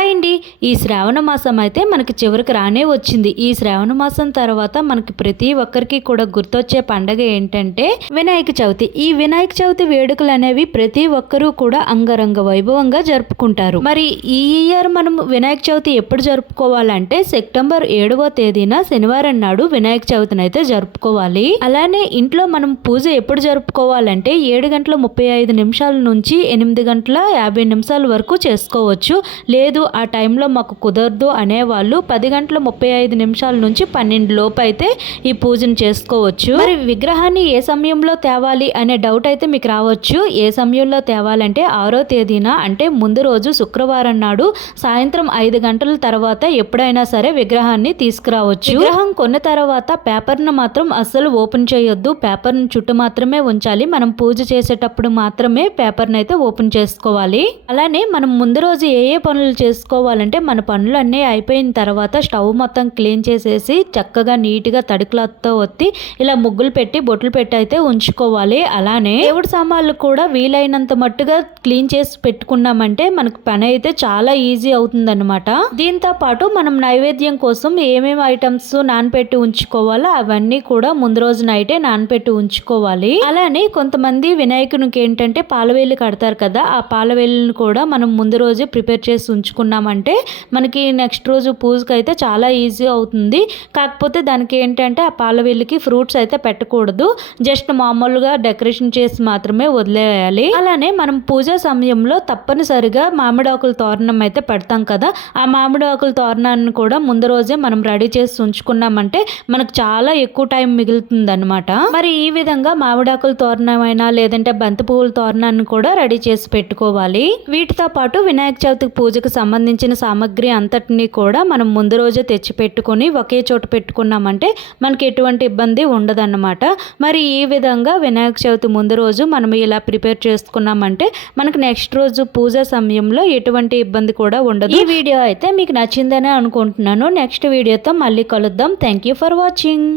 Hi అండి ఈ శ్రావణ మాసం అయితే మనకి చివరికి రానే వచ్చింది. ఈ శ్రావణ మాసం తర్వాత మనకి ప్రతి ఒక్కరికి కూడా గుర్తొచ్చే పండగ ఏంటంటే వినాయక చవితి. ఈ వినాయక చవితి వేడుకలు అనేవి ప్రతి ఒక్కరూ కూడా అంగరంగ వైభవంగా జరుపుకుంటారు. మరి ఈ ఇయర్ మనం వినాయక చవితి ఎప్పుడు జరుపుకోవాలంటే సెప్టెంబర్ ఏడవ తేదీన శనివారం నాడు వినాయక చవితిని అయితే జరుపుకోవాలి. అలానే ఇంట్లో మనం పూజ ఎప్పుడు జరుపుకోవాలంటే ఏడు గంటల ముప్పై ఐదు నిమిషాల నుంచి ఎనిమిది గంటల యాభై నిమిషాల వరకు చేసుకోవచ్చు. లేదు ఆ టైంలో మాకు కుదరదు అనేవాళ్ళు పది గంటల ముప్పై ఐదు నిమిషాల నుంచి పన్నెండు లోపు అయితే ఈ పూజను చేసుకోవచ్చు. మరి విగ్రహాన్ని ఏ సమయంలో తేవాలి అనే డౌట్ అయితే మీకు రావచ్చు. ఏ సమయంలో తేవాలంటే ఆరో తేదీన అంటే ముందు రోజు శుక్రవారం నాడు సాయంత్రం ఐదు గంటల తర్వాత ఎప్పుడైనా సరే విగ్రహాన్ని తీసుకురావచ్చు. విగ్రహం కొన్న తర్వాత పేపర్ను మాత్రం అస్సలు ఓపెన్ చేయొద్దు. పేపర్ను చుట్టూ మాత్రమే ఉంచాలి. మనం పూజ చేసేటప్పుడు మాత్రమే పేపర్ని అయితే ఓపెన్ చేసుకోవాలి. అలానే మనం ముందు రోజు ఏ ఏ పనులు చేసుకోవాలంటే మన పనులు అన్నీ అయిపోయిన తర్వాత స్టవ్ మొత్తం క్లీన్ చేసేసి చక్కగా నీట్గా తడి క్లాత్తో ఒత్తి ఇలా ముగ్గులు పెట్టి బొట్లు పెట్టి అయితే ఉంచుకోవాలి. అలానే దేవుడి సామాన్లు కూడా వీలైనంత మట్టుగా క్లీన్ చేసి పెట్టుకున్నామంటే మనకు పని అయితే చాలా ఈజీ అవుతుందన్నమాట. దీంతో పాటు మనం నైవేద్యం కోసం ఏమేమి ఐటమ్స్ నానపెట్టి ఉంచుకోవాలో అవన్నీ కూడా ముందు రోజు నైటే నానపెట్టి ఉంచుకోవాలి. అలానే కొంతమంది వినాయకునికి ఏంటంటే పాలవేలు కడతారు కదా ఆ పాలవేలుని కూడా మనం ముందు రోజే ప్రిపేర్ చేసి ఉంచుకున్నామంటే మనకి నెక్స్ట్ రోజు పూజకి అయితే చాలా ఈజీ అవుతుంది. కాకపోతే దానికి ఏంటంటే ఆ పాలవేలికి ఫ్రూట్స్ అయితే పెట్టకూడదు. జస్ట్ మామూలుగా డెకరేషన్ చేసి మాత్రమే వదిలేయాలి. అలానే మనం పూజ సమయంలో తప్పనిసరిగా మామిడాకుల తోరణం అయితే పెడతాం కదా. ఆ మామిడాకుల తోరణాన్ని కూడా ముందు రోజే మనం రెడీ చేసి ఉంచుకున్నామంటే మనకు చాలా ఎక్కువ టైం మిగులుతుంది అనమాట మరి ఈ విధంగా మామిడాకుల తోరణమైనా లేదంటే బంతి పువ్వుల తోరణాన్ని కూడా రెడీ చేసి పెట్టుకోవాలి. వీటితో పాటు వినాయక చవితి పూజకు సంబంధించిన సామాగ్రి అంతటిని కూడా మనం ముందు రోజే తెచ్చిపెట్టుకొని ఒకే చోట పెట్టుకున్నామంటే మనకి ఎటువంటి ఇబ్బంది ఉండదన్నమాట. మరి ఈ విధంగా వినాయక చవితి ముందు రోజు మనం ఇలా ప్రిపేర్ చేసుకున్నామంటే మనకు నెక్స్ట్ రోజు పూజ సమయంలో ఎటువంటి ఇబ్బంది కూడా ఉండదు. ఈ వీడియో అయితే మీకు నచ్చిందనే అనుకుంటున్నాను. నెక్స్ట్ వీడియోతో మళ్ళీ కలుద్దాం. Thank you for watching